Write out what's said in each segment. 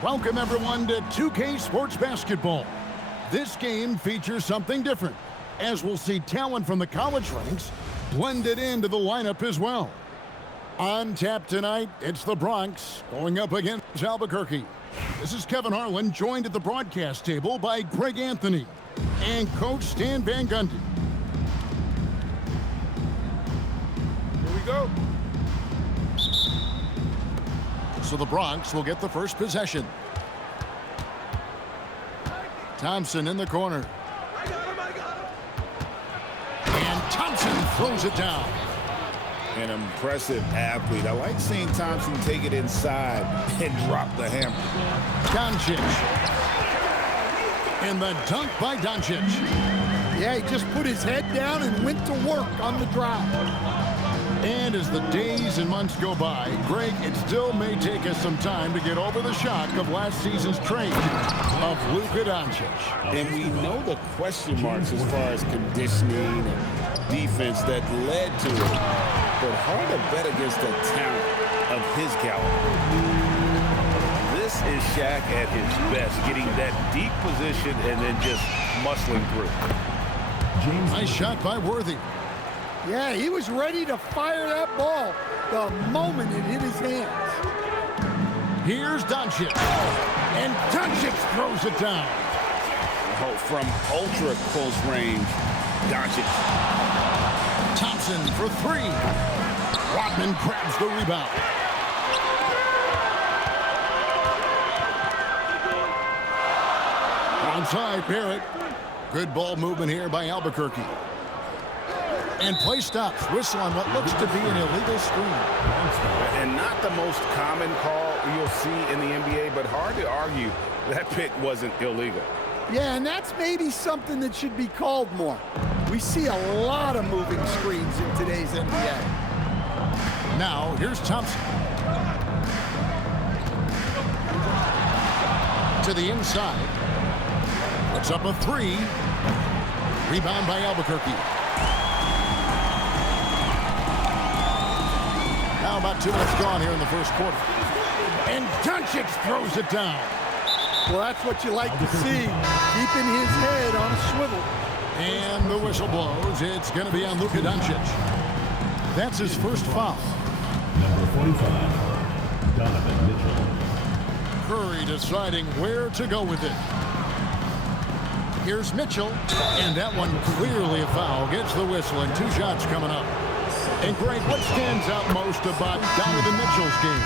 Welcome everyone to 2K Sports Basketball. This game features something different, as we'll see talent from the college ranks blended into the lineup as well. On tap tonight, it's the Bronx going up against Albuquerque. This is Kevin Harlan, joined at the broadcast table by Greg Anthony and Coach Stan Van Gundy. Here we go. So the Bronx will get the first possession. Thompson in the corner. And Thompson throws it down. An impressive athlete. I like seeing Thompson take it inside and drop the hammer. Doncic. And the dunk by Doncic. Yeah, he just put his head down and went to work on the drive. And as the days and months go by, Greg, it still may take us some time to get over the shock of last season's trade of Luka Doncic. And we know the question marks as far as conditioning and defense that led to it. But hard to bet against the talent of his caliber. This is Shaq at his best, getting that deep position and then just muscling through. Nice shot by Worthy. Yeah, he was ready to fire that ball the moment it hit his hands. Here's Doncic. And Doncic throws it down. Oh, from ultra close range, Doncic. Thompson for three. Rodman grabs the rebound. Onside, Barrett. Good ball movement here by Albuquerque. And play stops. Whistle on what looks to be an illegal screen. And not the most common call you'll see in the NBA, but hard to argue that pick wasn't illegal. Yeah, and that's maybe something that should be called more. We see a lot of moving screens in today's NBA. Now, here's Thompson. To the inside. Puts up a three. Rebound by Albuquerque. Now about 2 minutes gone here in the first quarter. And Doncic throws it down. Well, that's what you like to see, keeping his head on a swivel. And the whistle blows. It's going to be on Luka Doncic. That's his first foul. Number 45, Donovan Mitchell. Curry deciding where to go with it. Here's Mitchell. And that one clearly a foul. Gets the whistle and 2 shots coming up. And Greg, what stands out most about Donovan Mitchell's game?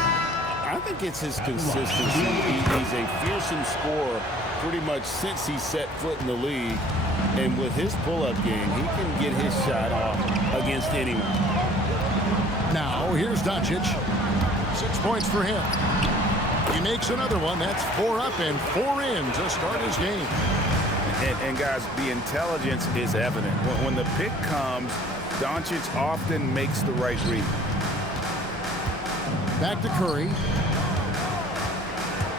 I think it's his consistency. He's a fearsome scorer pretty much since he set foot in the league. And with his pull-up game, he can get his shot off against anyone. Now, here's Doncic. 6 points for him. He makes another one. That's 4 up and 4 in to start his game. And guys, the intelligence is evident. When the pick comes, Doncic often makes the right read. Back to Curry.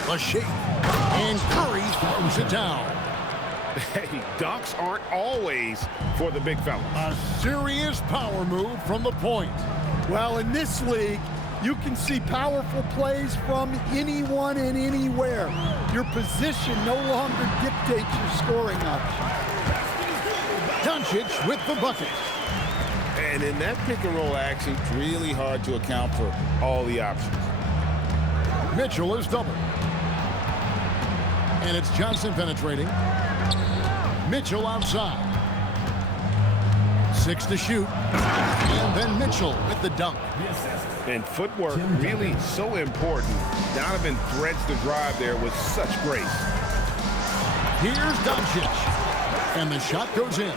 A shake. And Curry throws it down. Hey, dunks aren't always for the big fella. A serious power move from the point. Well, in this league, you can see powerful plays from anyone and anywhere. Your position no longer dictates your scoring option. Doncic with the bucket. And in that pick-and-roll action, it's really hard to account for all the options. Mitchell is double. And it's Johnson penetrating. Mitchell outside. 6 to shoot. And then Mitchell with the dunk. And footwork really so important. Donovan threads the drive there with such grace. Here's Doncic. And the shot goes in.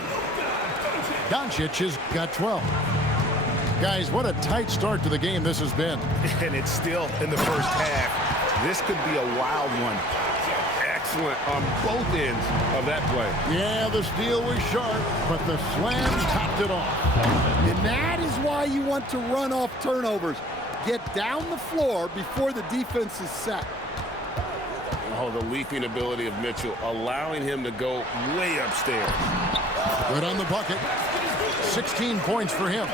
Doncic has got 12. Guys, what a tight start to the game this has been. And it's still in the first half. This could be a wild one. Excellent on both ends of that play. Yeah, the steal was sharp, but the slam topped it off. And that is why you want to run off turnovers. Get down the floor before the defense is set. Oh, the leaping ability of Mitchell, allowing him to go way upstairs. Good on the bucket. 16 points for him.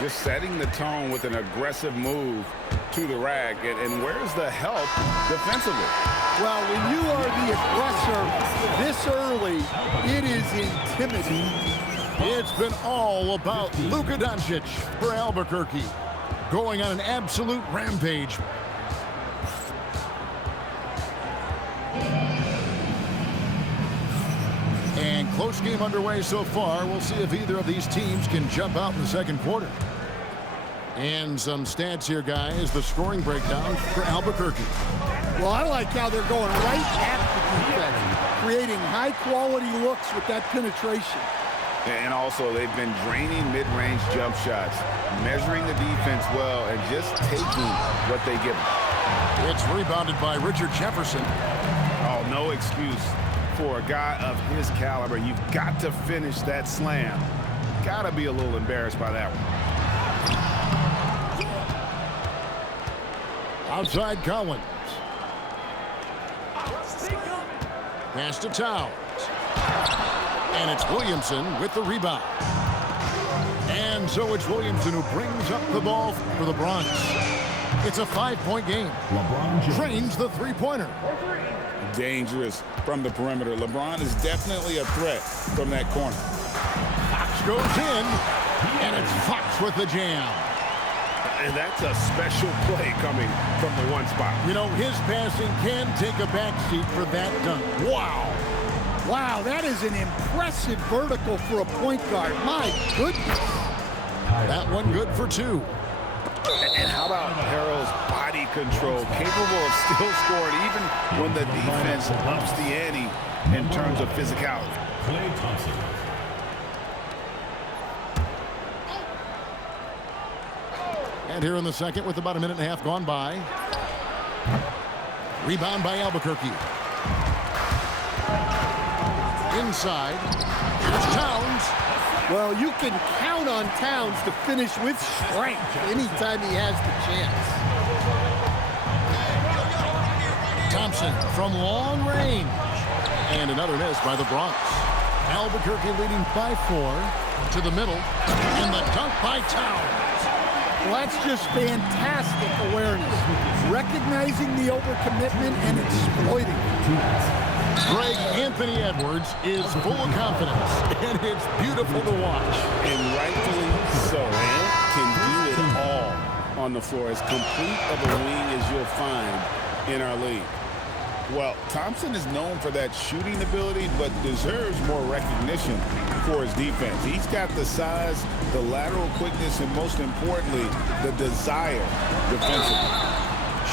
Just setting the tone with an aggressive move to the rack. And where's the help defensively? Well, when you are the aggressor this early, it is intimidating. It's been all about Luka Doncic for Albuquerque, going on an absolute rampage. And close game underway so far. We'll see if either of these teams can jump out in the second quarter. And some stats here, guys. The scoring breakdown for Albuquerque. Well, I like how they're going right at the defense, creating high-quality looks with that penetration. And also, they've been draining mid-range jump shots, measuring the defense well, and just taking what they give them. It's rebounded by Richard Jefferson. Oh, no excuse for a guy of his caliber. You've got to finish that slam. Got to be a little embarrassed by that one. Outside Collins. Pass to Towns. And it's Williamson with the rebound. And so it's Williamson who brings up the ball for the Bronx. It's a 5-point game. LeBron Drains the three-pointer. Dangerous from the perimeter. LeBron is definitely a threat from that corner. Fox goes in, and it's Fox with the jam. And that's a special play coming from the one spot. You know, his passing can take a backseat for that dunk. Wow. Wow, that is an impressive vertical for a point guard. My goodness. That one good for two. And how about Harrell's body control, capable of still scoring even when the defense ups the ante in terms of physicality. Klay Thompson. And here in the second with about a minute and a half gone by. Rebound by Albuquerque. Inside. Here's Towns. Well, you can count on Towns to finish with strength anytime he has the chance. Thompson from long range. And another miss by the Bronx. Albuquerque leading by 4 to the middle. And the dunk by Towns. Well, that's just fantastic awareness. Recognizing the overcommitment and exploiting it. Greg Anthony Edwards is full of confidence, and it's beautiful to watch. And rightfully so. And can do it all on the floor. As complete of a wing as you'll find in our league. Well, Thompson is known for that shooting ability, but deserves more recognition for his defense. He's got the size, the lateral quickness, and most importantly, the desire defensively.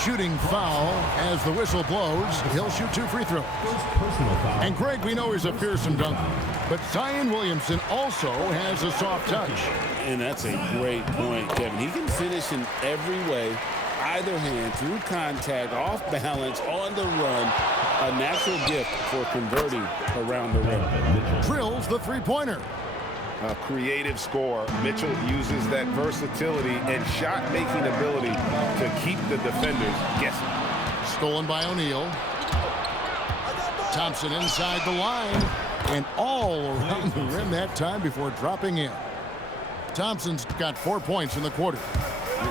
Shooting foul as the whistle blows. He'll shoot 2 free throws. Personal foul. And Greg, we know he's a fearsome dunker, but Zion Williamson also has a soft touch. And that's a great point, Kevin. He can finish in every way, either hand, through contact, off balance, on the run. A natural gift for converting around the rim. Drills the three-pointer. A creative scorer. Mitchell uses that versatility and shot-making ability to keep the defenders guessing. Stolen by O'Neal. Thompson inside the line and all around the rim that time before dropping in. Thompson's got 4 points in the quarter.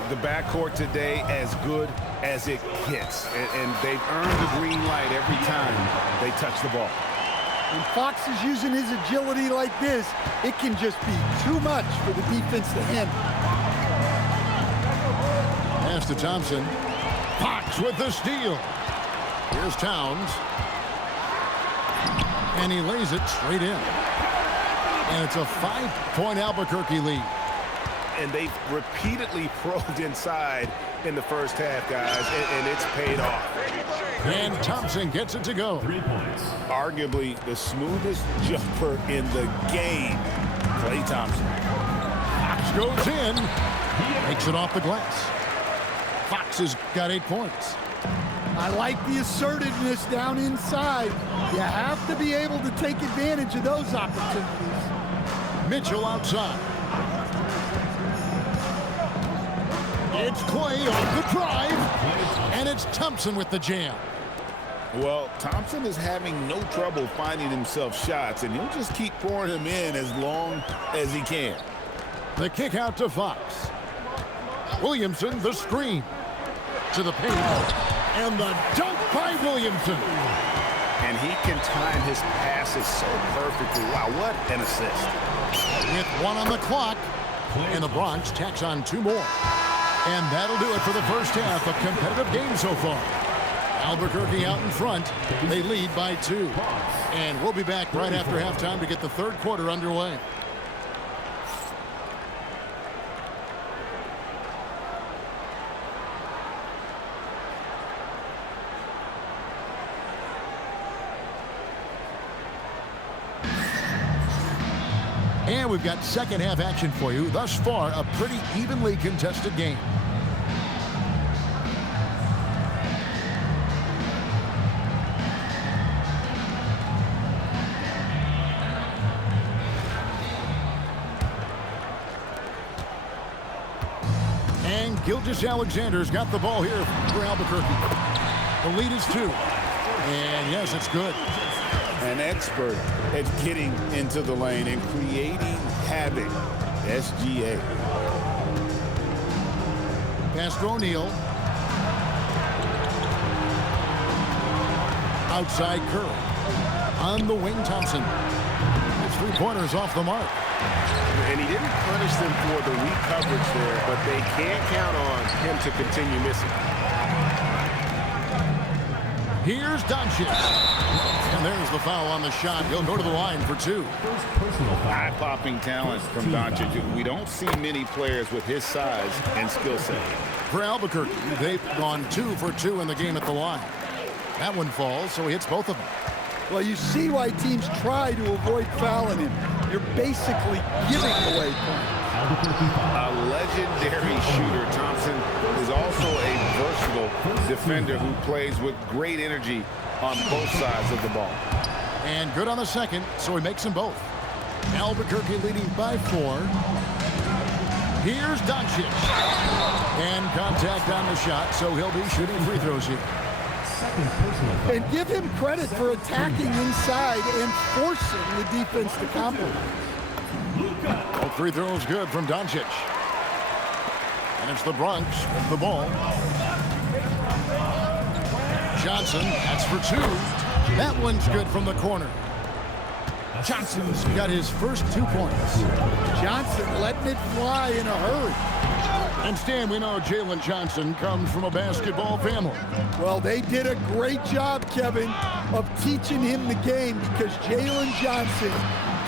The backcourt today as good as it gets, and they've earned the green light every time they touch the ball. When Fox is using his agility like this, it can just be too much for the defense to handle. Pass to Thompson. Fox with the steal. Here's Towns. And he lays it straight in. And it's a 5-point Albuquerque lead. And they've repeatedly probed inside in the first half, guys, and it's paid off. And Thompson gets it to go. 3 points. Arguably the smoothest jumper in the game, Klay Thompson. Fox goes in. Makes it off the glass. Fox has got 8 points. I like the assertiveness down inside. You have to be able to take advantage of those opportunities. Mitchell outside. It's Klay on the drive. And it's Thompson with the jam. Well, Thompson is having no trouble finding himself shots, and he'll just keep pouring them in as long as he can. The kick out to Fox. Williamson, the screen. To the paint. And the dunk by Williamson. And he can time his passes so perfectly. Wow, what an assist. With 1 on the clock. And the Bronx tacks on 2 more. And that'll do it for the first half. A competitive game so far. Albuquerque out in front. They lead by 2. And we'll be back right after halftime to get the third quarter underway. And we've got second half action for you. Thus far, a pretty evenly contested game. And Gilgeous-Alexander's got the ball here for Albuquerque. The lead is 2. And yes, it's good. An expert at getting into the lane and creating havoc. SGA. Pass to O'Neal. Outside Curry. On the wing, Thompson. His 3-pointers off the mark. And he didn't punish them for the weak coverage there, but they can't count on him to continue missing. Here's Doncic. And there's the foul on the shot. He'll go to the line for 2. Eye-popping talent from Doncic. We don't see many players with his size and skill set. For Albuquerque, they've gone 2 for 2 in the game at the line. That one falls, so he hits both of them. Well, you see why teams try to avoid fouling him. You're basically giving away points. A legendary shooter, Thompson is also a versatile defender who plays with great energy on both sides of the ball. And good on the second, so he makes them both. Albuquerque leading by 4. Here's Doncic. And contact on the shot, so he'll be shooting free throws here. And give him credit for attacking inside and forcing the defense to compromise. Both free throws good from Doncic. And it's the Bronx with the ball. Johnson, that's for 2. That one's good from the corner. Johnson's got his first 2 points. Johnson letting it fly in a hurry. And Stan, we know Jalen Johnson comes from a basketball family. Well, they did a great job, Kevin, of teaching him the game because Jalen Johnson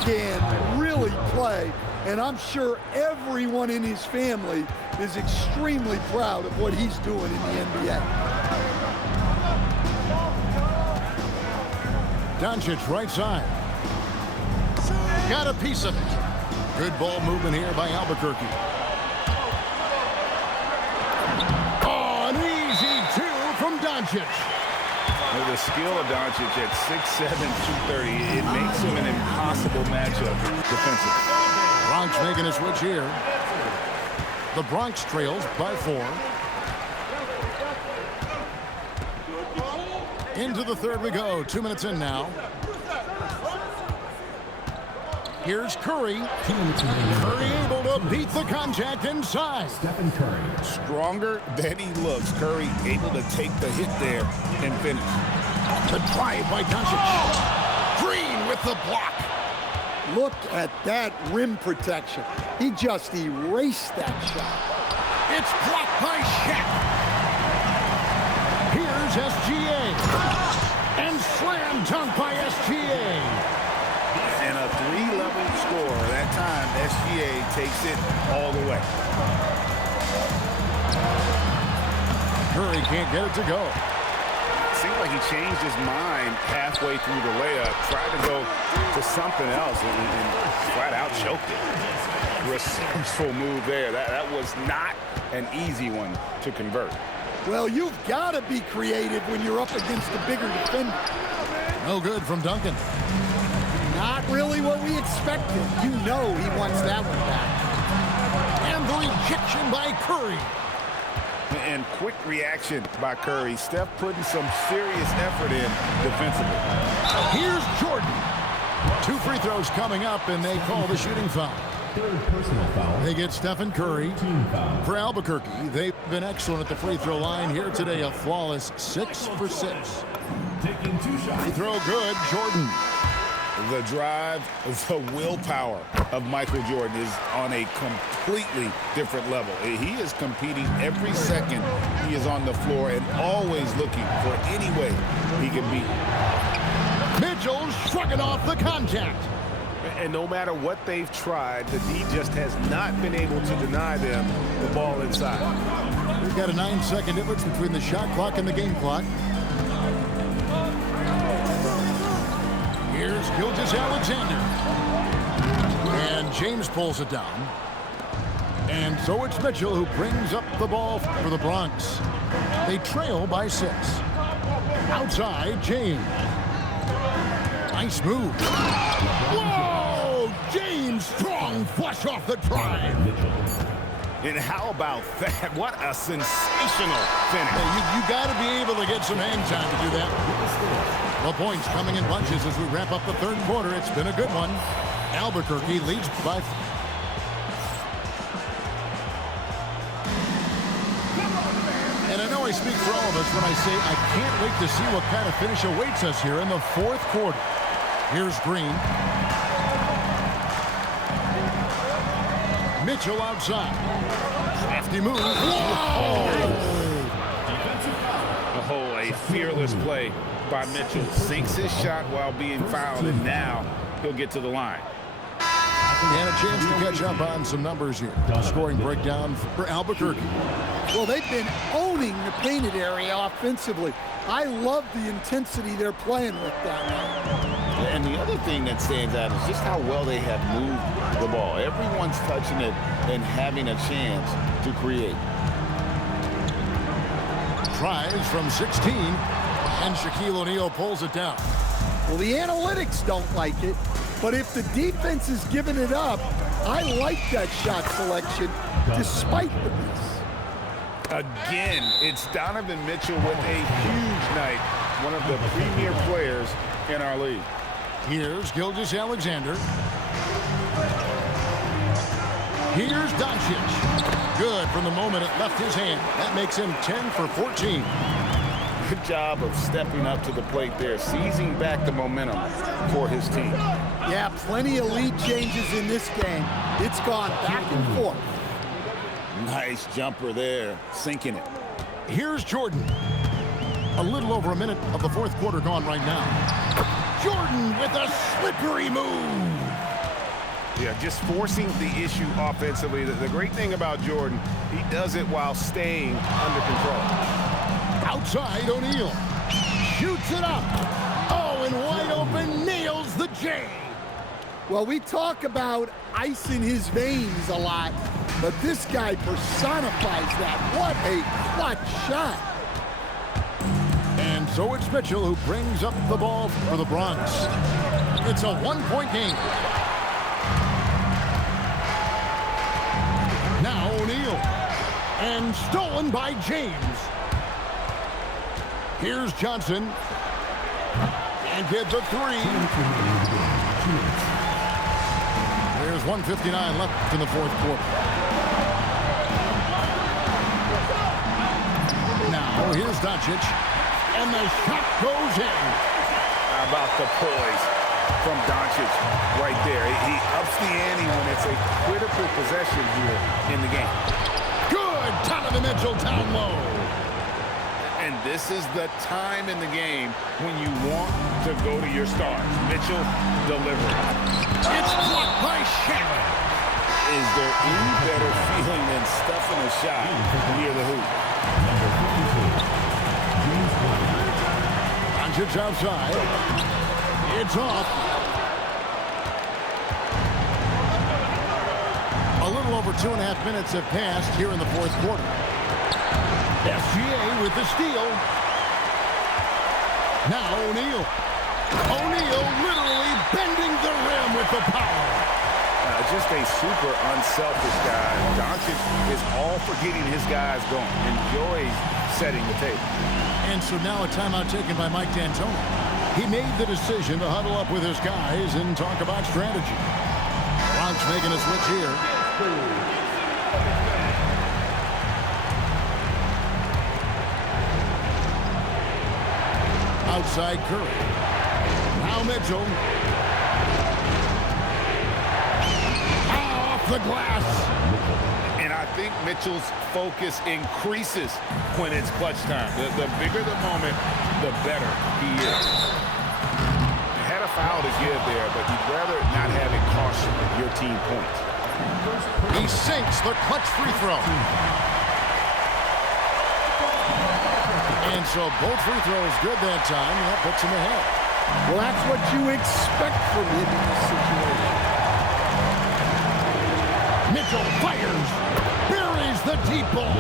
can really play. And I'm sure everyone in his family is extremely proud of what he's doing in the NBA. Doncic right side. Got a piece of it. Good ball movement here by Albuquerque. Oh, an easy 2 from Doncic. With the skill of Doncic at 6'7", 230, it makes him an impossible matchup defensively. Bronx making a switch here. The Bronx trails by 4. Into the third we go. 2 minutes in now. Here's Curry. Curry able to beat the contact inside. Stephen Curry. Stronger than he looks. Curry able to take the hit there and finish. The drive by Doncic. Green with the block. Look at that rim protection. He just erased that shot. It's blocked by Shaq. Here's SGA. And slam dunk by SGA. And a 3-level score. That time, SGA takes it all the way. Curry can't get it to go. Seemed like he changed his mind halfway through the layup, tried to go to something else, and flat out choked it. Resourceful move there. That was not an easy one to convert. Well, you've got to be creative when you're up against a bigger defender. No good from Duncan. Not really what we expected. You know he wants that one back. And the rejection by Curry. And quick reaction by Curry. Steph putting some serious effort in defensively. Here's Jordan. 2 free throws coming up, and they call the shooting foul. Third personal foul. They get Stephen Curry. Team foul. For Albuquerque, they've been excellent at the free throw line here today. A flawless 6 for 6. Taking 2 shots. Free throw good, Jordan. The drive, the willpower of Michael Jordan is on a completely different level. He is competing every second he is on the floor and always looking for any way he can beat. Mitchell shrugging off the contact. And no matter what they've tried, the D just has not been able to deny them the ball inside. We've got a 9-second difference between the shot clock and the game clock. Here's Gilgeous-Alexander. And James pulls it down. And so it's Mitchell who brings up the ball for the Bronx. They trail by 6. Outside, James. Nice move. Whoa! James strong flush off the drive. And how about that? What a sensational finish. Hey, you got to be able to get some hang time to do that. The points coming in bunches as we wrap up the third quarter. It's been a good one. Albuquerque leads by... And I know I speak for all of us when I say I can't wait to see what kind of finish awaits us here in the fourth quarter. Here's Green. Mitchell outside. Crafty move. Whoa! Oh, a fearless play by Mitchell. Sinks his shot while being fouled, and now he'll get to the line. And a chance to catch up on some numbers here. Scoring breakdown for Albuquerque. Well, they've been owning the painted area offensively. I love the intensity they're playing with down there. And the other thing that stands out is just how well they have moved the ball. Everyone's touching it and having a chance to create. Tries from 16, and Shaquille O'Neal pulls it down. Well, the analytics don't like it, but if the defense is giving it up, I like that shot selection despite the miss. Again, it's Donovan Mitchell with a huge night, one of the premier players in our league. Here's Gilgeous-Alexander. Here's Doncic. Good from the moment it left his hand. That makes him 10 for 14. Good job of stepping up to the plate there, seizing back the momentum for his team. Yeah, plenty of lead changes in this game. It's gone back and forth. Nice jumper there, sinking it. Here's Jordan. A little over a minute of the fourth quarter gone right now. Jordan with a slippery move. Yeah, just forcing the issue offensively. The great thing about Jordan, he does it while staying under control. Outside, O'Neal. Shoots it up. Oh, and wide open, nails the J. Well, we talk about ice in his veins a lot, but this guy personifies that. What a clutch shot. And so it's Mitchell who brings up the ball for the Bronx. It's a one-point game. Now O'Neal. And stolen by James. Here's Johnson. And gets a three. There's 1:59 left in the fourth quarter. Now here's Doncic. And the shot goes in. How about the poise from Doncic right there? He ups the ante when it's a critical possession here in the game. Good. Donovan Mitchell down low. And this is the time in the game when you want to go to your stars. Mitchell delivering. It's blocked by Shannon. Is there any better feeling than stuffing a shot near the hoop? Doncic outside. It's off. A little over 2.5 minutes have passed here in the fourth quarter. SGA with the steal. Now O'Neal. O'Neal literally bending the rim with the power. Just a super unselfish guy. Doncic is all for getting his guys going. Enjoys setting the table. And so now a timeout taken by Mike D'Antoni. He made the decision to huddle up with his guys and talk about strategy. Bronx Coach making a switch here. Outside Curry. Now Mitchell. Off the glass. And I think Mitchell's focus increases when it's clutch time. The bigger the moment, the better he is. Had a foul to give there, but you'd rather not have it cost your team points. He sinks the clutch free throw. And so both free throws good that time. That puts him ahead. Well, that's what you expect from him in this situation. Mitchell fires. Buries the deep ball.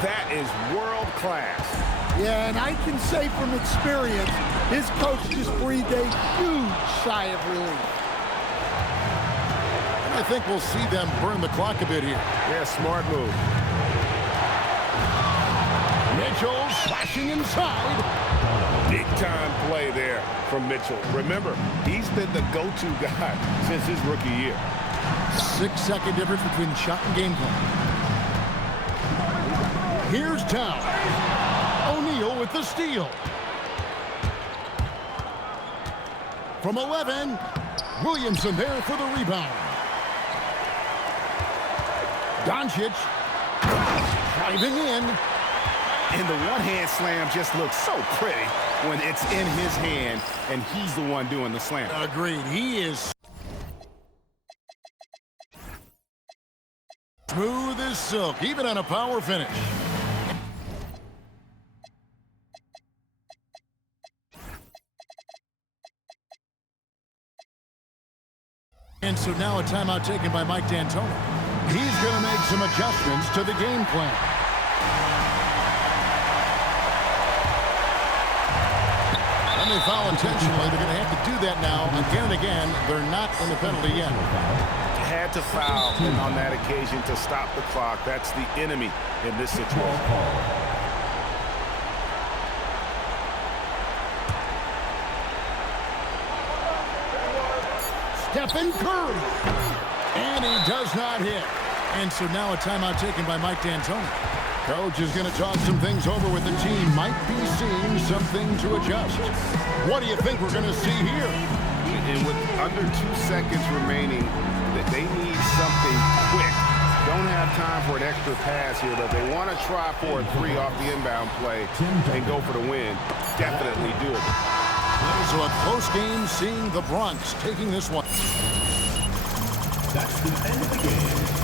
That is world class. Yeah, and I can say from experience, his coach just breathed a huge sigh of relief. And I think we'll see them burn the clock a bit here. Yeah, smart move. Mitchell slashing inside. Big time play there from Mitchell. Remember, he's been the go-to guy since his rookie year. 6-second difference between shot and game plan. Here's Town. O'Neal with the steal. From 11, Williamson there for the rebound. Doncic driving in. And the one-hand slam just looks so pretty when it's in his hand and he's the one doing the slam. Agreed. He is smooth as silk, even on a power finish. And so now a timeout taken by Mike D'Antoni. He's going to make some adjustments to the game plan. When they foul intentionally, they're going to have to do that now again and again. They're not in the penalty yet. Had to foul on that occasion to stop the clock. That's the enemy in this situation. Stephen Curry. And he does not hit. And so now a timeout taken by Mike D'Antoni. Coach is going to talk some things over with the team. Might be seeing something to adjust. What do you think we're going to see here? And with under 2 seconds remaining, they need something quick. Don't have time for an extra pass here, but they want to try for a 3 off the inbound play and go for the win. Definitely doable. So a close game, seeing the Bronx taking this one. That's the end of the game.